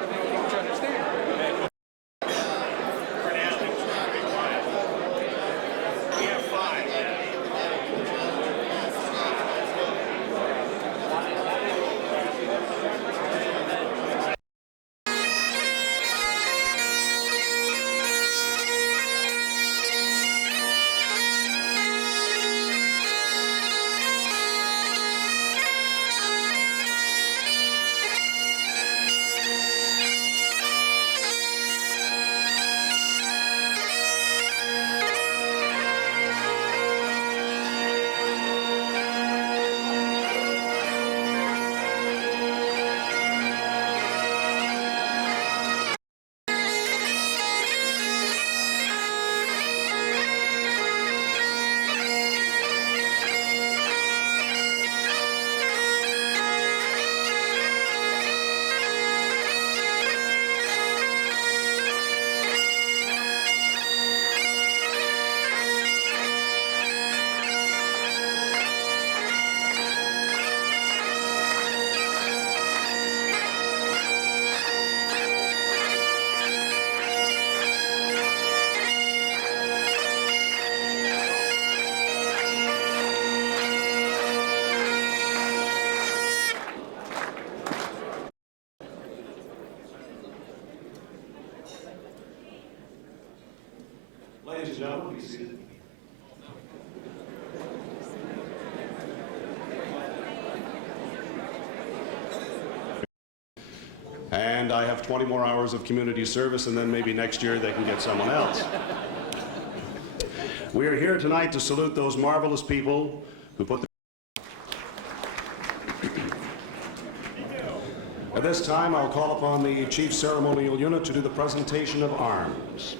part of the approach, understand. Ladies and gentlemen, be seated. And I have 20 more hours of community service, and then maybe next year they can get someone else. We are here tonight to salute those marvelous people who put At this time, I'll call upon the Chief Ceremonial Unit to do the presentation of arms.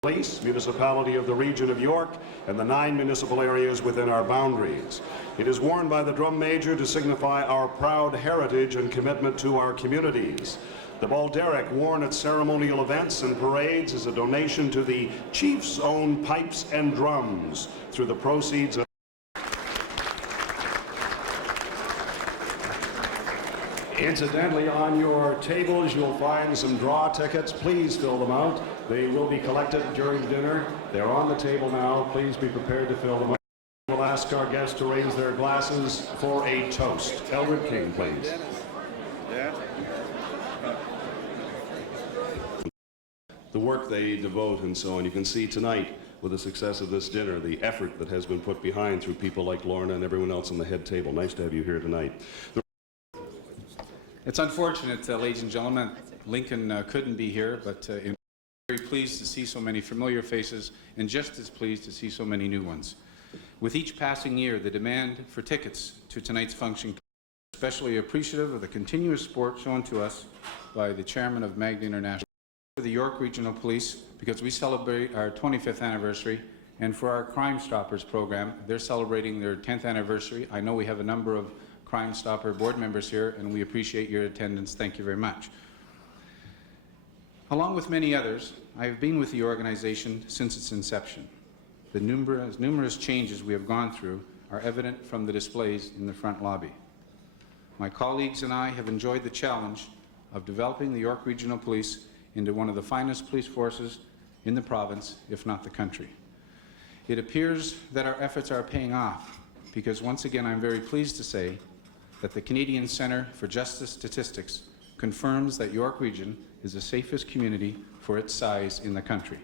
Police, municipality of the region of York, and the 9 municipal areas within our boundaries. It is worn by the drum major to signify our proud heritage and commitment to our communities. The balderic, worn at ceremonial events and parades, is a donation to the Chief's own pipes and drums through the proceeds of Incidentally, on your tables, you'll find some draw tickets. Please fill them out. They will be collected during dinner. They're on the table now. Please be prepared to fill them out. We'll ask our guests to raise their glasses for a toast. Elwood King, please. The work they devote and so on. You can see tonight, with the success of this dinner, the effort that has been put behind through people like Lorna and everyone else on the head table. Nice to have you here tonight. It's unfortunate, ladies and gentlemen, Lincoln couldn't be here, but I'm very pleased to see so many familiar faces and just as pleased to see so many new ones. With each passing year, the demand for tickets to tonight's function, especially appreciative of the continuous support shown to us by the chairman of Magna International, for the York Regional Police, because we celebrate our 25th anniversary, and for our Crime Stoppers program, they're celebrating their 10th anniversary. I know we have a number of Crime Stopper board members here, and we appreciate your attendance. Thank you very much. Along with many others, I have been with the organization since its inception. The numerous changes we have gone through are evident from the displays in the front lobby. My colleagues and I have enjoyed the challenge of developing the York Regional Police into one of the finest police forces in the province, if not the country. It appears that our efforts are paying off because once again I'm very pleased to say that the Canadian Centre for Justice Statistics confirms that York Region is the safest community for its size in the country.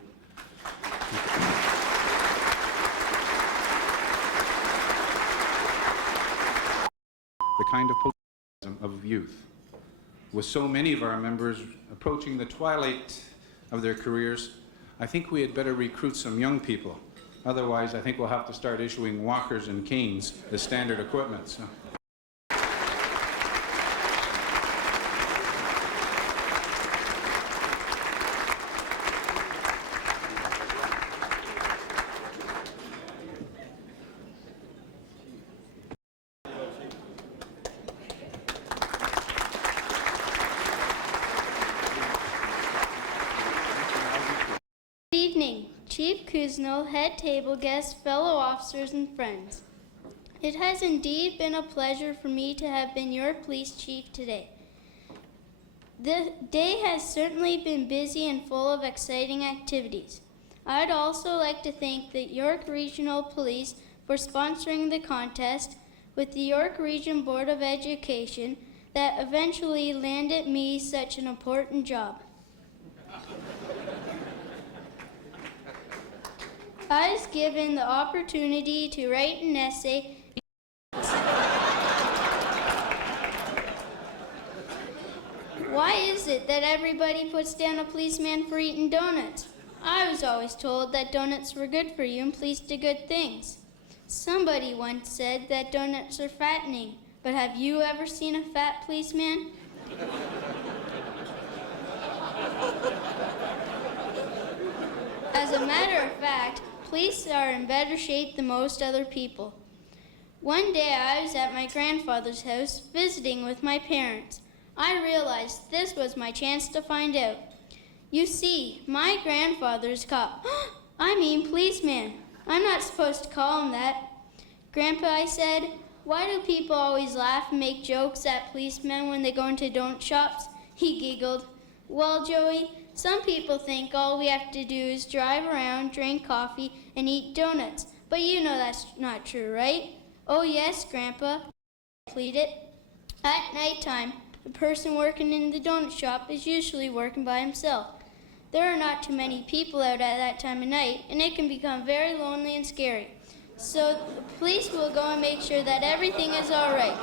The kind of police of youth. With so many of our members approaching the twilight of their careers, I think we had better recruit some young people. Otherwise, I think we'll have to start issuing walkers and canes as standard equipment. So. Good evening, Chief Kuzno, head table guests, fellow officers, and friends. It has indeed been a pleasure for me to have been your police chief today. The day has certainly been busy and full of exciting activities. I'd also like to thank the York Regional Police for sponsoring the contest with the York Region Board of Education that eventually landed me such an important job. I was given the opportunity to write an essay. Why is it that everybody puts down a policeman for eating donuts? I was always told that donuts were good for you and police did good things. Somebody once said that donuts are fattening, but have you ever seen a fat policeman? As a matter of fact, police are in better shape than most other people. One day I was at my grandfather's house visiting with my parents. I realized this was my chance to find out. You see, my grandfather's cop, policeman. I'm not supposed to call him that. Grandpa, I said, why do people always laugh and make jokes at policemen when they go into donut shops? He giggled. Well, Joey, some people think all we have to do is drive around, drink coffee, and eat donuts. But you know that's not true, right? Oh yes, Grandpa, I pleaded. At nighttime, the person working in the donut shop is usually working by himself. There are not too many people out at that time of night, and it can become very lonely and scary. So the police will go and make sure that everything is all right.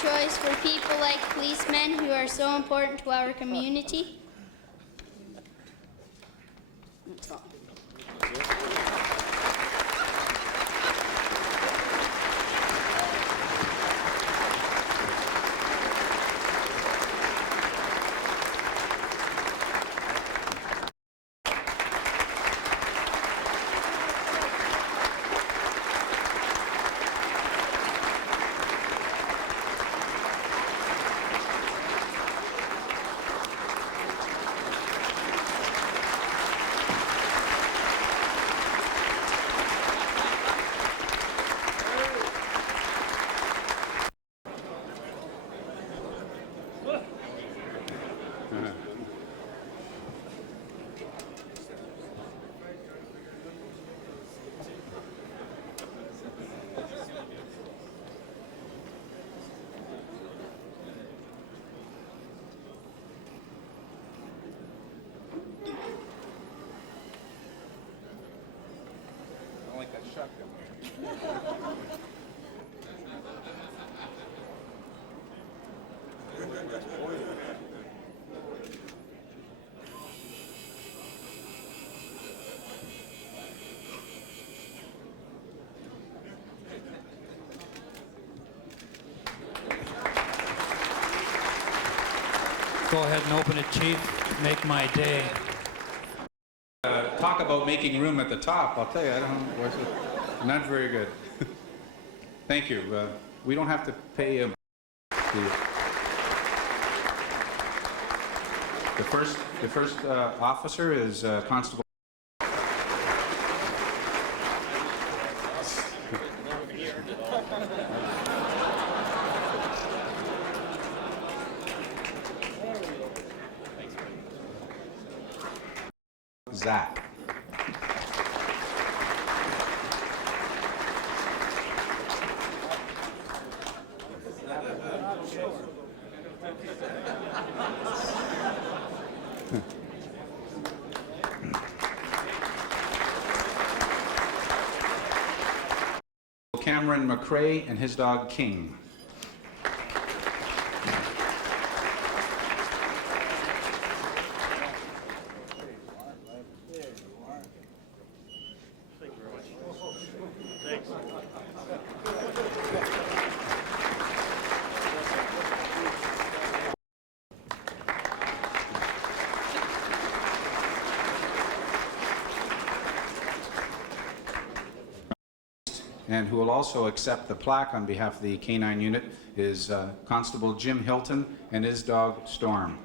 Choice for people like policemen who are so important to our community. That's all. Go ahead and open it, Chief. Make my day. Talk about making room at the top. I'll tell you, I don't know. Not very good. Thank you. We don't have to pay him. The first officer is Constable Zach. Cameron McCrae and his dog King. And who will also accept the plaque on behalf of the K-9 unit is Constable Jim Hilton and his dog Storm.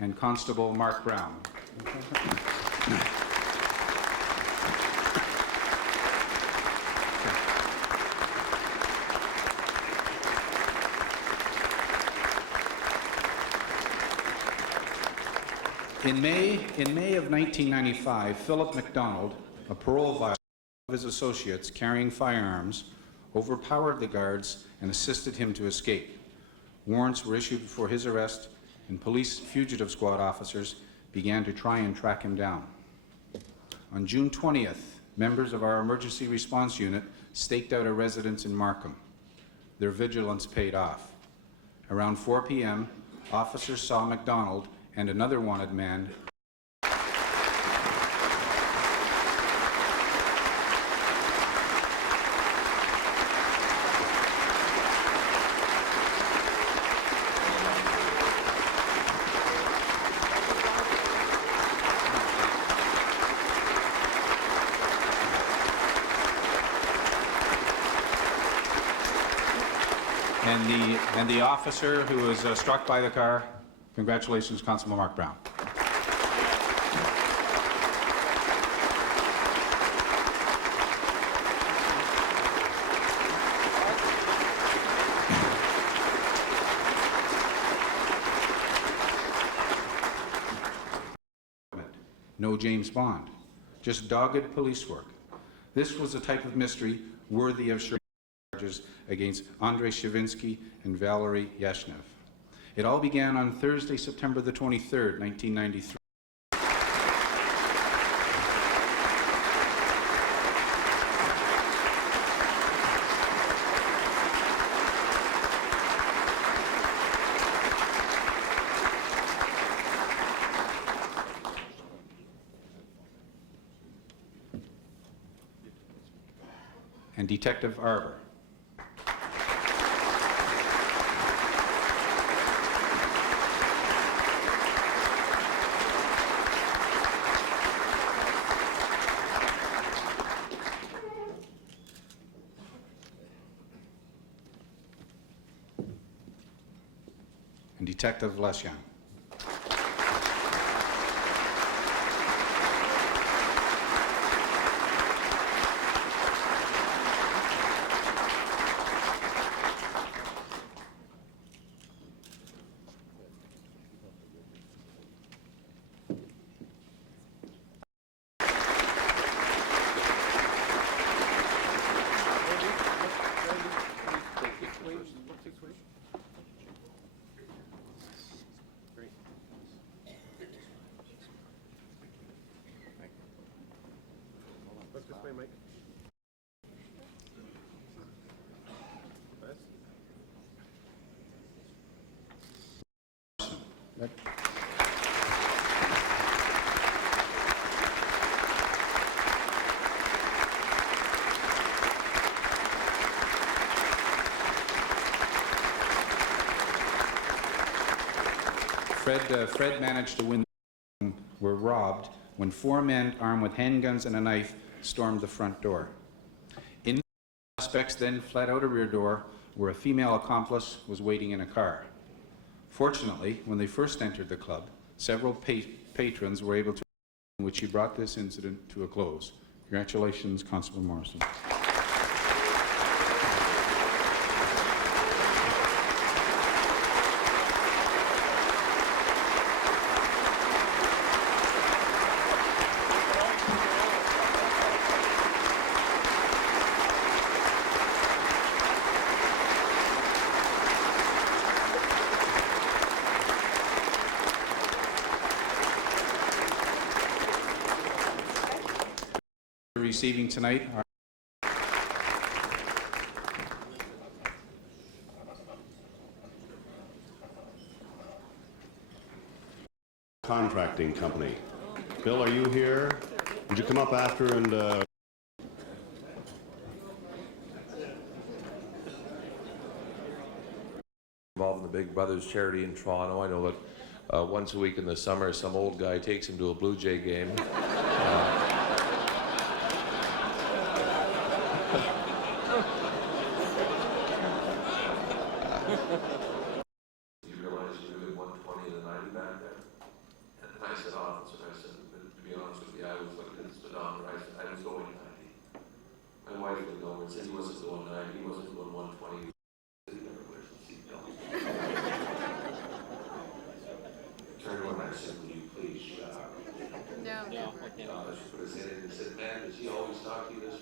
And Constable Mark Brown. In May of 1995, Philip MacDonald, a parole violator of his associates carrying firearms, overpowered the guards and assisted him to escape. Warrants were issued for his arrest, and police fugitive squad officers began to try and track him down. On June 20th, members of our emergency response unit staked out a residence in Markham. Their vigilance paid off. Around 4 p.m., officers saw MacDonald and another wanted man and the officer who was struck by the car. Congratulations, Constable Mark Brown. No James Bond, just dogged police work. This was a type of mystery worthy of charges against Andrei Shavinsky and Valery Yashnev. It all began on Thursday, September the 23rd, 1993. And Detective Arbor. And Detective Lesyan. Fred managed to win were robbed when 4 men armed with handguns and a knife stormed the front door. Suspects then fled out a rear door where a female accomplice was waiting in a car. Fortunately, when they first entered the club, several patrons were able to, in which he brought this incident to a close. Congratulations, Constable Morrison. Receiving tonight are contracting company. Bill, are you here? Would you come up after and involved in the Big Brothers charity in Toronto. I know that once a week in the summer, some old guy takes him to a Blue Jay game. You realize you were doing 120 and a 90 back there? And I said, officer, I said, to be honest with you, I was looking at the speedometer. I was going 90. My wife would go and said he wasn't going 90, he wasn't going 120. He never wears a seatbelt. Turned around and I said, will you please shut up? No. She put his head in and said, man, does he always talk to you this